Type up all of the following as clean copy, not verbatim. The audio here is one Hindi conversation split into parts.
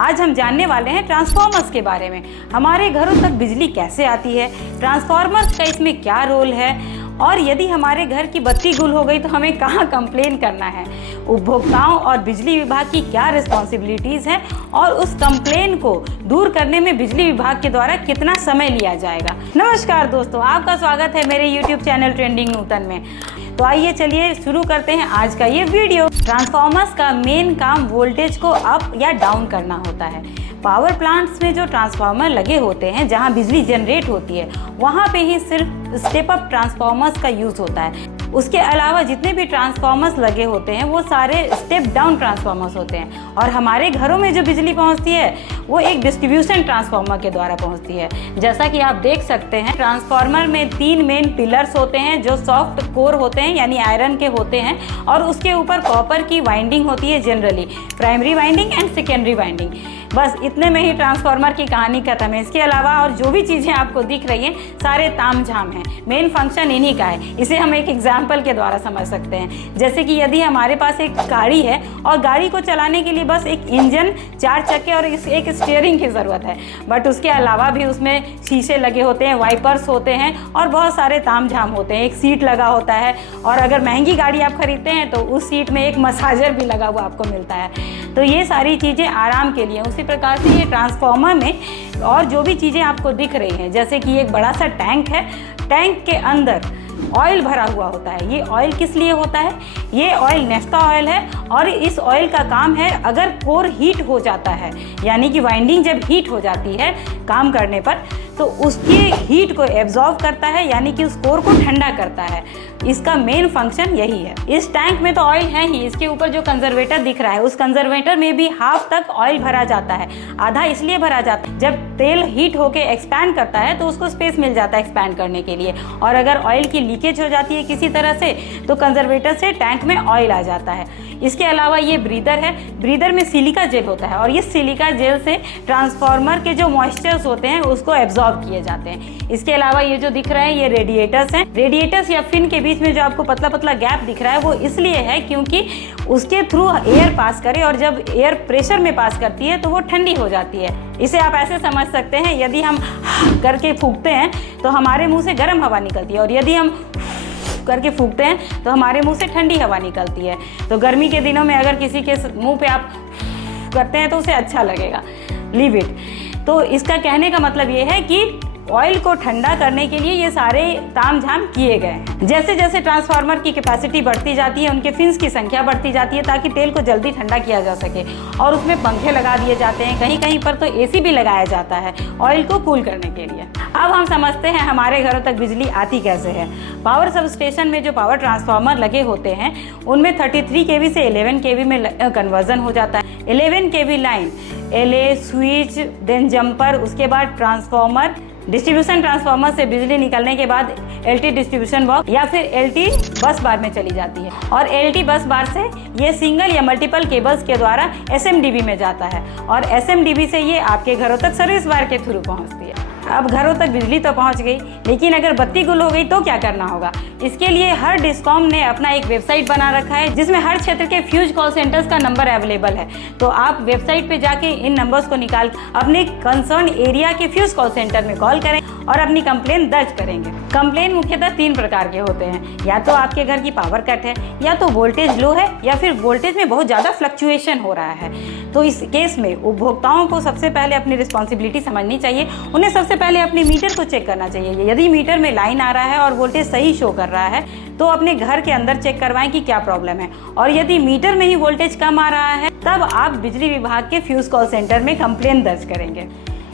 आज हम जानने वाले हैं ट्रांसफॉर्मर्स के बारे में। हमारे घरों तक बिजली कैसे आती है, ट्रांसफॉर्मर्स का इसमें क्या रोल है, और यदि हमारे घर की बत्ती गुल हो गई तो हमें कहाँ कंप्लेन करना है, उपभोक्ताओं और बिजली विभाग की क्या रिस्पॉन्सिबिलिटीज़ हैं, और उस कंप्लेन को दूर करने में बिजली विभाग के द्वारा कितना समय लिया जाएगा। नमस्कार दोस्तों, आपका स्वागत है मेरे YouTube चैनल ट्रेंडिंग नूतन में। तो आइए चलिए शुरू करते हैं आज का ये वीडियो। ट्रांसफॉर्मर्स का मेन काम वोल्टेज को अप या डाउन करना होता है। पावर प्लांट्स में जो ट्रांसफार्मर लगे होते हैं, जहां बिजली जनरेट होती है, वहां पे ही सिर्फ स्टेप अप ट्रांसफार्मर्स का यूज़ होता है। उसके अलावा जितने भी ट्रांसफार्मर्स लगे होते हैं वो सारे स्टेप डाउन ट्रांसफार्मर्स होते हैं। और हमारे घरों में जो बिजली पहुंचती है वो एक डिस्ट्रीब्यूशन ट्रांसफार्मर के द्वारा पहुंचती है। जैसा कि आप देख सकते हैं, ट्रांसफार्मर में 3 मेन पिलर्स होते हैं जो सॉफ्ट कोर होते हैं, यानी आयरन के होते हैं, और उसके ऊपर कॉपर की वाइंडिंग होती है, generally primary winding and secondary winding. बस इतने में ही ट्रांसफार्मर की कहानी खत्म है। इसके अलावा और जो भी चीज़ें आपको दिख रही हैं सारे तामझाम हैं। मेन फंक्शन इन्हीं का है। इसे हम एक एग्जाम्पल के द्वारा समझ सकते हैं। जैसे कि यदि हमारे पास एक गाड़ी है और गाड़ी को चलाने के लिए बस एक इंजन, 4 चक्के और एक स्टीयरिंग की ज़रूरत है, बट उसके अलावा भी उसमें शीशे लगे होते हैं, वाइपर्स होते हैं और बहुत सारे तामझाम होते हैं। एक सीट लगा होता है, और अगर महंगी गाड़ी आप खरीदते हैं तो उस सीट में एक मसाजर भी लगा हुआ आपको मिलता है। तो ये सारी चीज़ें आराम के लिए। उसी प्रकार से ये ट्रांसफार्मर में और जो भी चीज़ें आपको दिख रही हैं, जैसे कि एक बड़ा सा टैंक है, टैंक के अंदर ऑयल भरा हुआ होता है। ये ऑयल किस लिए होता है? ये ऑयल नेफ्था ऑयल है, और इस ऑयल का काम है, अगर कोर हीट हो जाता है, यानी कि वाइंडिंग जब हीट हो जाती है काम करने पर, तो उसकी हीट को एब्जॉर्ब करता है, यानी कि उस कोर को ठंडा करता है। इसका मेन फंक्शन यही है। इस टैंक में तो ऑयल है ही, इसके ऊपर जो कंजर्वेटर दिख रहा है उस कंजर्वेटर में भी हाफ तक ऑयल भरा जाता है। आधा इसलिए भरा जाता है, जब तेल हीट होके एक्सपैंड करता है तो उसको स्पेस मिल जाता है एक्सपैंड करने के लिए, और अगर ऑयल की लीकेज हो जाती है किसी तरह से तो कंजर्वेटर से टैंक में ऑयल आ जाता है। इसके अलावा ये ब्रीदर है। ब्रीदर में सिलिका जेल होता है, और ये सिलिका जेल से ट्रांसफार्मर के जो मॉइस्चर्स होते हैं उसको एब्जॉर्ब किए जाते हैं। इसके अलावा ये जो दिख रहा है ये रेडिएटर्स हैं। रेडिएटर्स या फिन के बीच में जो आपको पतला पतला गैप दिख रहा है वो इसलिए है क्योंकि उसके थ्रू एयर पास करे, और जब एयर प्रेशर में पास करती है तो वो ठंडी हो जाती है। इसे आप ऐसे समझ सकते हैं, यदि हम करके फूंकते हैं तो हमारे मुंह से गर्म हवा निकलती है, और यदि हम करके फूंकते हैं तो हमारे मुंह से ठंडी हवा निकलती है। तो गर्मी के दिनों में अगर किसी के मुंह पे आप करते हैं तो उसे अच्छा लगेगा। Leave it. तो इसका कहने का मतलब ये है कि ऑयल को ठंडा करने के लिए ये सारे तामझाम किए गए हैं। जैसे जैसे ट्रांसफार्मर की कैपेसिटी बढ़ती जाती है, उनके फिन्स की संख्या बढ़ती जाती है ताकि तेल को जल्दी ठंडा किया जा सके, और उसमें पंखे लगा दिए जाते हैं। कहीं कहीं पर तो एसी भी लगाया जाता है ऑयल को कूल करने के लिए। अब हम समझते हैं हमारे घरों तक बिजली आती कैसे है। पावर सब स्टेशन में जो पावर ट्रांसफार्मर लगे होते हैं उनमें 33 kV से 11 kV में कन्वर्जन हो जाता है। 11 kV line, LA switch, then jumper, उसके बाद ट्रांसफार्मर, डिस्ट्रीब्यूशन ट्रांसफार्मर से बिजली निकलने के बाद LT डिस्ट्रीब्यूशन बॉक्स या फिर LT बस बार में चली जाती है, और LT बस बार से ये सिंगल या मल्टीपल केबल्स के द्वारा SMDB में जाता है, और SMDB से ये आपके घरों तक सर्विस वायर के थ्रू पहुंचती है। अब घरों तक बिजली तो पहुंच गई, लेकिन अगर बत्ती गुल हो गई तो क्या करना होगा? इसके लिए हर डिस्कॉम ने अपना एक वेबसाइट बना रखा है जिसमें हर क्षेत्र के फ्यूज कॉल सेंटर्स का नंबर अवेलेबल है। तो आप वेबसाइट पे जाके इन नंबर्स को निकाल अपने कंसर्न एरिया के फ्यूज कॉल सेंटर में कॉल करें और अपनी कंप्लेन दर्ज करेंगे। कंप्लेन मुख्यतः 3 प्रकार के होते हैं। या तो आपके घर की पावर कट है, या तो वोल्टेज लो है, या फिर वोल्टेज में बहुत ज़्यादा फ्लक्चुएशन हो रहा है। तो इस केस में उपभोक्ताओं को सबसे पहले अपनी रिस्पॉन्सिबिलिटी समझनी चाहिए। उन्हें सबसे पहले अपने मीटर को चेक करना चाहिए। यदि मीटर में लाइन आ रहा है और वोल्टेज सही शो कर रहा है तो अपने घर के अंदर चेक करवाएं कि क्या प्रॉब्लम है, और यदि मीटर में ही वोल्टेज कम आ रहा है तब आप बिजली विभाग के फ्यूज कॉल सेंटर में कंप्लेन दर्ज करेंगे।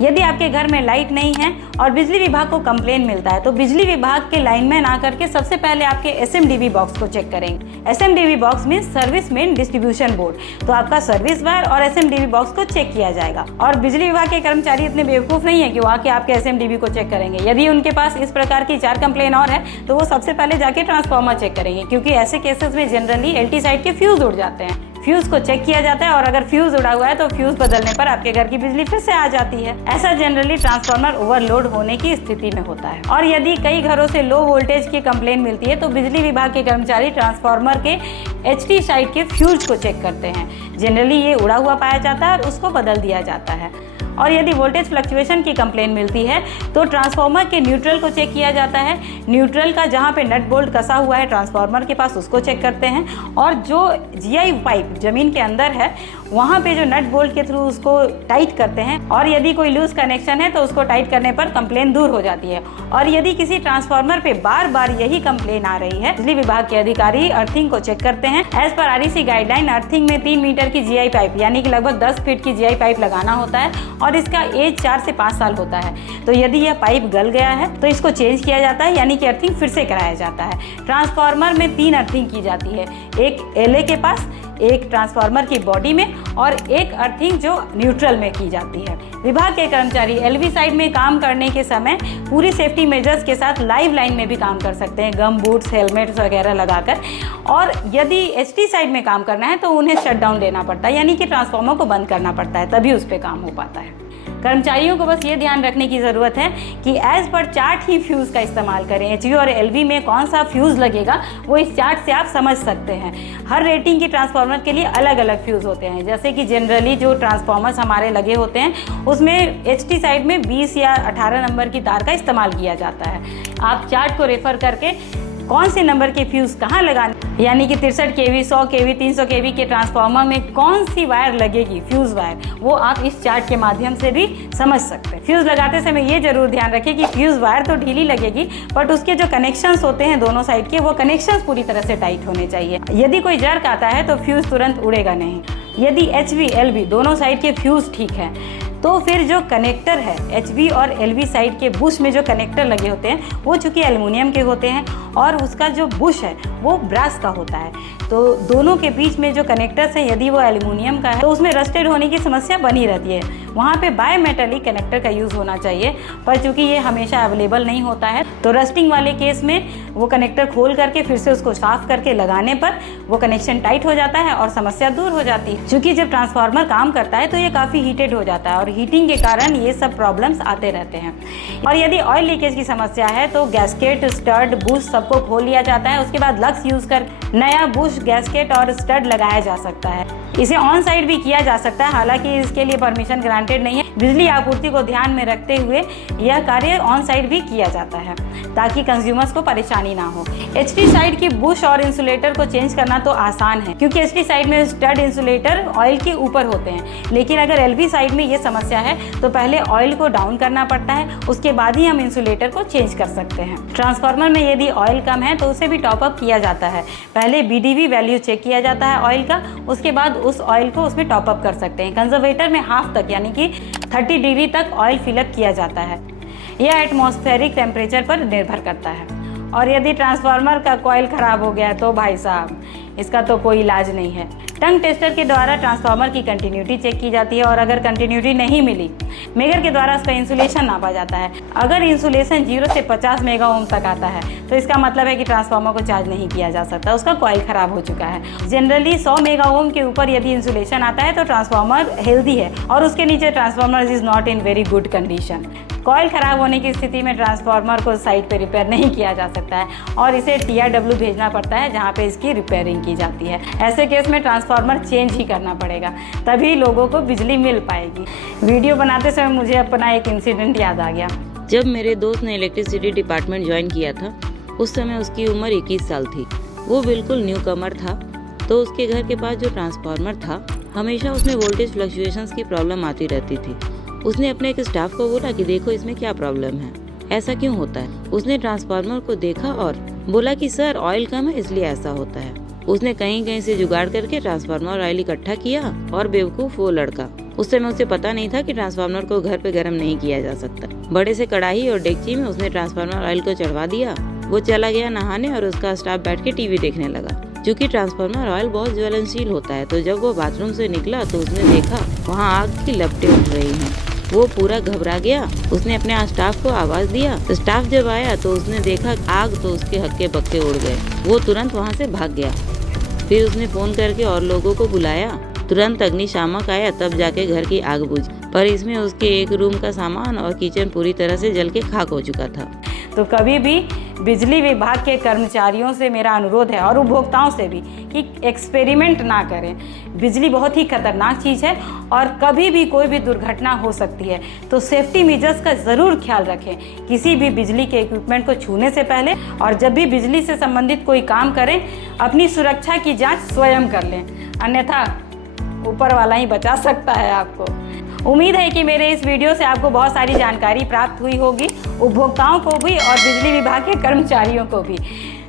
यदि आपके घर में लाइट नहीं है और बिजली विभाग को कंप्लेन मिलता है तो बिजली विभाग के लाइनमैन आकर के सबसे पहले आपके SMDB बॉक्स को चेक करेंगे। SMDB box means service main distribution board. तो आपका सर्विस वायर और SMDB बॉक्स को चेक किया जाएगा, और बिजली विभाग के कर्मचारी इतने बेवकूफ़ नहीं है कि वो आके आपके SMDB को चेक करेंगे। यदि उनके पास इस प्रकार की 4 कंप्लेन और है तो वो सबसे पहले जाके ट्रांसफार्मर चेक करेंगे, क्योंकि ऐसे केसेस में जनरली LT साइड के फ्यूज उड़ जाते हैं। फ्यूज को चेक किया जाता है और अगर फ्यूज उड़ा हुआ है तो फ्यूज बदलने पर आपके घर की बिजली फिर से आ जाती है। ऐसा जनरली ट्रांसफार्मर ओवरलोड होने की स्थिति में होता है। और यदि कई घरों से लो वोल्टेज की कंप्लेन मिलती है तो बिजली विभाग के कर्मचारी ट्रांसफार्मर के HT साइड के फ्यूज को चेक करते हैं। जनरली ये उड़ा हुआ पाया जाता है और उसको बदल दिया जाता है। और यदि वोल्टेज फ्लक्चुएशन की कंप्लेन मिलती है तो ट्रांसफार्मर के न्यूट्रल को चेक किया जाता है। न्यूट्रल का जहाँ पे नट बोल्ट कसा हुआ है ट्रांसफार्मर के पास उसको चेक करते हैं और जो GI पाइप जमीन के अंदर है वहाँ पे जो नट बोल्ट के थ्रू उसको टाइट करते हैं और यदि कोई लूज कनेक्शन है तो उसको टाइट करने पर कंप्लेन दूर हो जाती है। और यदि किसी ट्रांसफार्मर पे बार बार यही कंप्लेन आ रही है, बिजली विभाग के अधिकारी अर्थिंग को चेक करते हैं। As per REC guideline earthing में 3 मीटर की GI पाइप यानी कि लगभग 10 फीट की GI पाइप लगाना होता है और इसका एज 4 से 5 साल होता है। तो यदि यह पाइप गल गया है तो इसको चेंज किया जाता है यानी कि अर्थिंग फिर से कराया जाता है। ट्रांसफार्मर में 3 अर्थिंग की जाती है, एक LA के पास, एक ट्रांसफार्मर की बॉडी में और एक अर्थिंग जो न्यूट्रल में की जाती है। विभाग के कर्मचारी LV साइड में काम करने के समय पूरी सेफ्टी मेजर्स के साथ लाइव लाइन में भी काम कर सकते हैं, गम बूट्स, हेलमेट्स वगैरह लगाकर। और यदि HT साइड में काम करना है तो उन्हें शट डाउन देना पड़ता है यानी कि ट्रांसफार्मर को बंद करना पड़ता है, तभी उस पर काम हो पाता है। कर्मचारियों को बस ये ध्यान रखने की ज़रूरत है कि एज पर चार्ट ही फ्यूज़ का इस्तेमाल करें। HV और LV में कौन सा फ्यूज़ लगेगा वो इस चार्ट से आप समझ सकते हैं। हर रेटिंग की ट्रांसफार्मर के लिए अलग अलग फ्यूज़ होते हैं। जैसे कि जनरली जो ट्रांसफार्मर्स हमारे लगे होते हैं उसमें HT साइड में 20 या 18 नंबर की तार का इस्तेमाल किया जाता है। आप चार्ट को रेफर करके कौन से नंबर के फ्यूज़ कहाँ लगाने यानी कि 63 kV, 100 kV, 300 kV के ट्रांसफार्मर में कौन सी वायर लगेगी, फ्यूज़ वायर, वो आप इस चार्ट के माध्यम से भी समझ सकते हैं। फ्यूज़ लगाते समय ये जरूर ध्यान रखें कि फ्यूज़ वायर तो ढीली लगेगी बट उसके जो कनेक्शंस होते हैं दोनों साइड के वो कनेक्शंस पूरी तरह से टाइट होने चाहिए। यदि कोई जर्क आता है तो फ्यूज़ तुरंत उड़ेगा नहीं। यदि HV, LV दोनों साइड के फ्यूज़ ठीक हैं तो फिर जो कनेक्टर है HV और LV साइड के बुश में जो कनेक्टर लगे होते हैं वो चूँकि एल्युमिनियम के होते हैं और उसका जो बुश है वो ब्रास का होता है, तो दोनों के बीच में जो कनेक्टर्स हैं यदि वो एल्युमिनियम का है तो उसमें रस्टेड होने की समस्या बनी रहती है। वहाँ पे बायोमेटेलिक कनेक्टर का यूज़ होना चाहिए, पर चूँकि ये हमेशा अवेलेबल नहीं होता है तो रस्टिंग वाले केस में वो कनेक्टर खोल करके फिर से उसको साफ करके लगाने पर वो कनेक्शन टाइट हो जाता है और समस्या दूर हो जाती है। चूँकि जब ट्रांसफार्मर काम करता है तो ये काफ़ी हीटेड हो जाता है और हीटिंग के कारण ये सब प्रॉब्लम्स आते रहते हैं। और यदि ऑयल लीकेज की समस्या है तो गैस्केट, स्टड, बुश सबको खोल लिया जाता है। उसके बाद लक्स यूज़ कर नया बुश, गैस्केट और स्टड लगाया जा सकता है। इसे ऑन साइड भी किया जा सकता है, हालांकि इसके लिए परमिशन ग्रांटेड नहीं है। बिजली आपूर्ति को ध्यान में रखते हुए यह कार्य ऑन साइड भी किया जाता है ताकि कंज्यूमर्स को परेशानी ना हो। HT साइड की बुश और इंसुलेटर को चेंज करना तो आसान है क्योंकि HT साइड में स्टड, इंसुलेटर ऑयल के ऊपर होते हैं, लेकिन अगर LV साइड में ये समस्या है तो पहले ऑयल को डाउन करना पड़ता है, उसके बाद ही हम इंसुलेटर को चेंज कर सकते हैं। ट्रांसफार्मर में यदि ऑयल कम है तो उसे भी टॉपअप किया जाता है। पहले BDV वैल्यू चेक किया जाता है ऑयल का, उसके बाद उस ऑयल को उसमें टॉपअप कर सकते हैं। कंजर्वेटर में हाफ तक यानी कि 30 डिग्री तक ऑयल फिलअप किया जाता है। यह एटमॉस्फेरिक टेम्परेचर पर निर्भर करता है। और यदि ट्रांसफार्मर का कॉइल खराब हो गया तो भाई साहब इसका तो कोई इलाज नहीं है। टंग टेस्टर के द्वारा ट्रांसफार्मर की कंटिन्यूटी चेक की जाती है और अगर कंटिन्यूटी नहीं मिली, मेगर के द्वारा उसका इंसुलेशन नापा जाता है। अगर इंसुलेशन 0 से 50 मेगा ओम तक आता है तो इसका मतलब है कि ट्रांसफार्मर को चार्ज नहीं किया जा सकता, उसका कॉइल खराब हो चुका है। जनरली 100 मेगा ओम के ऊपर यदि इंसुलेशन आता है तो ट्रांसफार्मर हेल्दी है और उसके नीचे transformer is not in very good condition. Coil खराब होने की स्थिति में ट्रांसफार्मर को साइट पे रिपेयर नहीं किया जा सकता है और इसे TRW भेजना पड़ता है जहाँ पे इसकी रिपेयरिंग की जाती है। ऐसे केस में ट्रांसफार्मर चेंज ही करना पड़ेगा, तभी लोगों को बिजली मिल पाएगी। वीडियो बनाते समय मुझे अपना एक इंसिडेंट याद आ गया। जब मेरे दोस्त ने इलेक्ट्रिसिटी डिपार्टमेंट ज्वाइन किया था उस समय उसकी उम्र 21 साल थी। वो बिल्कुल न्यू कमर था, तो उसके घर के पास जो ट्रांसफार्मर था हमेशा उसमें वोल्टेज फ्लक्चुएशंस की प्रॉब्लम आती रहती थी। उसने अपने एक स्टाफ को बोला कि देखो इसमें क्या प्रॉब्लम है, ऐसा क्यों होता है। उसने ट्रांसफार्मर को देखा और बोला कि सर ऑयल कम है इसलिए ऐसा होता है। उसने कहीं कहीं से जुगाड़ करके ट्रांसफार्मर ऑयल इकट्ठा किया और बेवकूफ वो लड़का। उस समय उसे पता नहीं था कि ट्रांसफार्मर को घर पे गर्म नहीं किया जा सकता। बड़े से कढ़ाई और डेगची में उसने ट्रांसफार्मर ऑयल को चढ़वा दिया। वो चला गया नहाने और उसका स्टाफ बैठ के टीवी देखने लगा। क्योंकि ट्रांसफार्मर ऑयल बहुत ज्वलनशील होता है, तो जब वो बाथरूम से निकला तो उसने देखा वहाँ आग की लपटें उठ रही हैं। वो पूरा घबरा गया। उसने अपने स्टाफ को आवाज दिया। तो स्टाफ जब आया तो उसने देखा आग तो उसके हक्के बक्के उड़ गए। वो तुरंत वहाँ से भाग गया। फिर उसने फ़ोन करके और लोगों को बुलाया। तुरंत अग्निशामक आया, तब जाके घर की आग बुझी, पर इसमें उसके एक रूम का सामान और किचन पूरी तरह से जल के खाक हो चुका था। तो कभी भी बिजली विभाग के कर्मचारियों से मेरा अनुरोध है और उपभोक्ताओं से भी कि एक्सपेरिमेंट ना करें। बिजली बहुत ही खतरनाक चीज़ है और कभी भी कोई भी दुर्घटना हो सकती है, तो सेफ्टी मेजर्स का ज़रूर ख्याल रखें। किसी भी बिजली के इक्विपमेंट को छूने से पहले और जब भी बिजली से संबंधित कोई काम करें, अपनी सुरक्षा की जांच स्वयं कर लें, अन्यथा ऊपर वाला ही बचा सकता है आपको। उम्मीद है कि मेरे इस वीडियो से आपको बहुत सारी जानकारी प्राप्त हुई होगी, उपभोक्ताओं को भी और बिजली विभाग के कर्मचारियों को भी।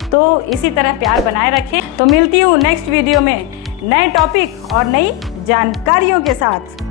तो इसी तरह प्यार बनाए रखें। तो मिलती हूँ नेक्स्ट वीडियो में नए टॉपिक और नई जानकारियों के साथ।